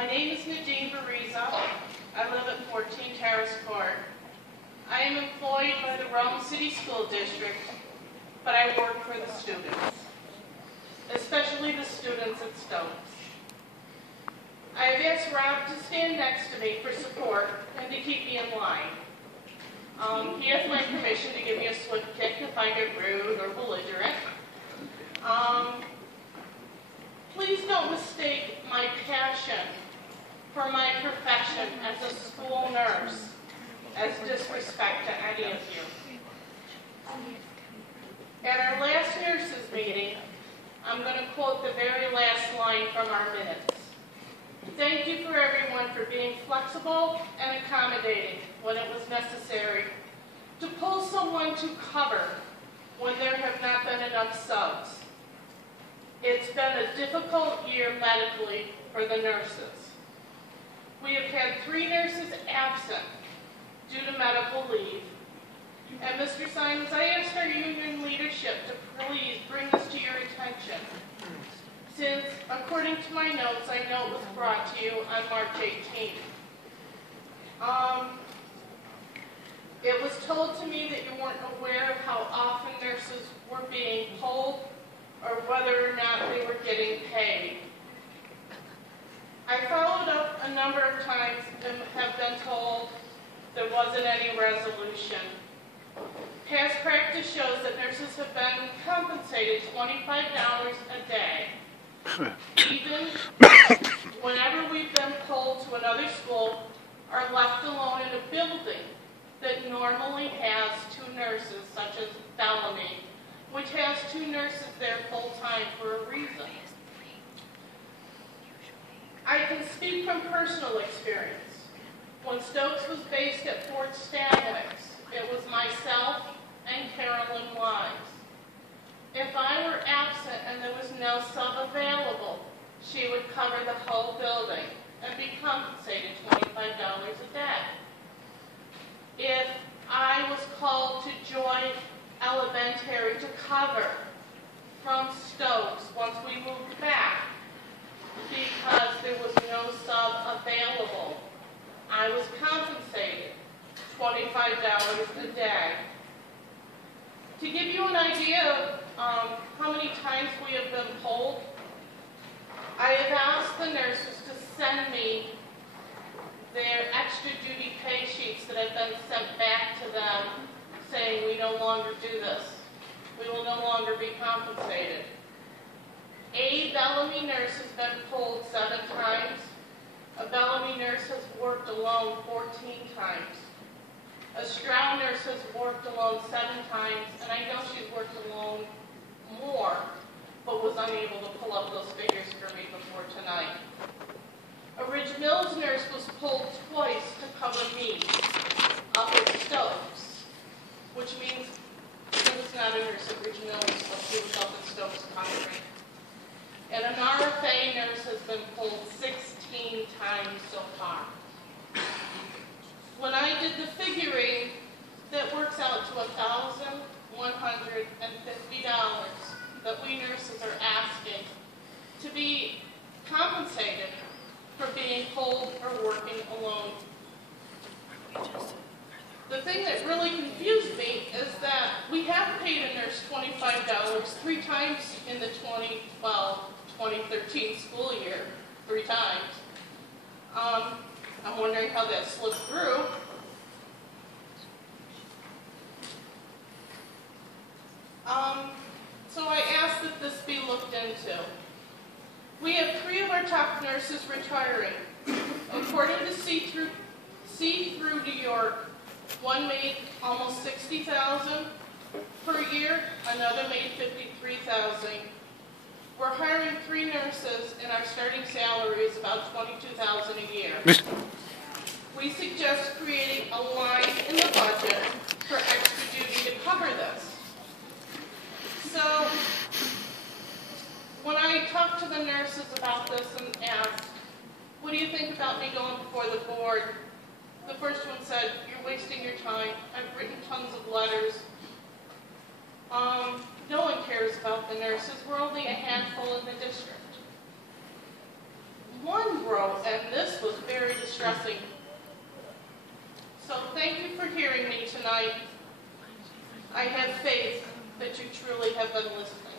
My name is Nadine Bariza. I live at 14 Terrace Court. I am employed by the Rome City School District, but I work for the students, especially the students at Stokes. I have asked Rob to stand next to me for support and to keep me in line. He has my permission to give me a swift kick if I get rude or belligerent. Please don't mistake my passion for my profession as a school nurse as disrespect to any of you. At our last nurses meeting, I'm going to quote the very last line from our minutes. Thank you for everyone for being flexible and accommodating when it was necessary to pull someone to cover when there have not been enough subs. It's been a difficult year medically for the nurses. We have had 3 nurses absent due to medical leave. And Mr. Simons, I asked our union leadership to please bring this to your attention, since, according to my notes, I know it was brought to you on March 18th. It was told to me that you weren't aware of how often nurses were being pulled or whether or not they were getting paid. I followed up a number of times and have been told there wasn't any resolution. Past practice shows that nurses have been compensated $25 a day. Even whenever we've been pulled to another school or left alone in a building that normally has 2 nurses, such as Bellamy, which has 2 nurses there full-time for a reason. I can speak from personal experience. When Stokes was based at Fort Stanwix, it was myself and Carolyn Wise. If I were absent and there was no sub available, she would cover the whole building and be compensated $25 a day. If I was called to join Elementary to cover from Stokes once we moved back because there was no sub available, I was compensated $25 a day. To give you an idea of how many times we have been pulled, I have asked the nurses to send me their extra duty pay sheets that have been sent back to them saying we no longer do this. We will no longer be compensated. A Bellamy nurse has been pulled 7 times. A Bellamy nurse has worked alone 14 times. A Stroud nurse has worked alone 7 times, and I know she's worked alone more, but was unable to pull up those figures for me before tonight. A Ridge Mills nurse was pulled twice to cover me up at Stokes, which means she was not a nurse at Ridge Mills, but she was up at Stokes covering. And an RFA nurse has been pulled 16 times so far. When I did the figuring, that works out to $1,150 that we nurses are asking to be compensated for being pulled or working alone. The thing that really confused me is that we have paid a nurse $25 3 times in the 2012-2013 school year, 3 times. I'm wondering how that slipped through. So I asked that this be looked into. We have 3 of our top nurses retiring. According to See Through New York, one made almost $60,000 per year, another made $53,000. We're hiring 3 nurses, and our starting salary is about $22,000 a year. We suggest creating a line in the budget for extra duty to cover this. So, when I talked to the nurses about this and asked, what do you think about me going before the board? The first one said, you're wasting your time. I've written tons of letters. No one cares about the nurses. We're only a handful in the district. one wrote, and this was very distressing. So thank you for hearing me tonight. I have faith that you truly have been listening.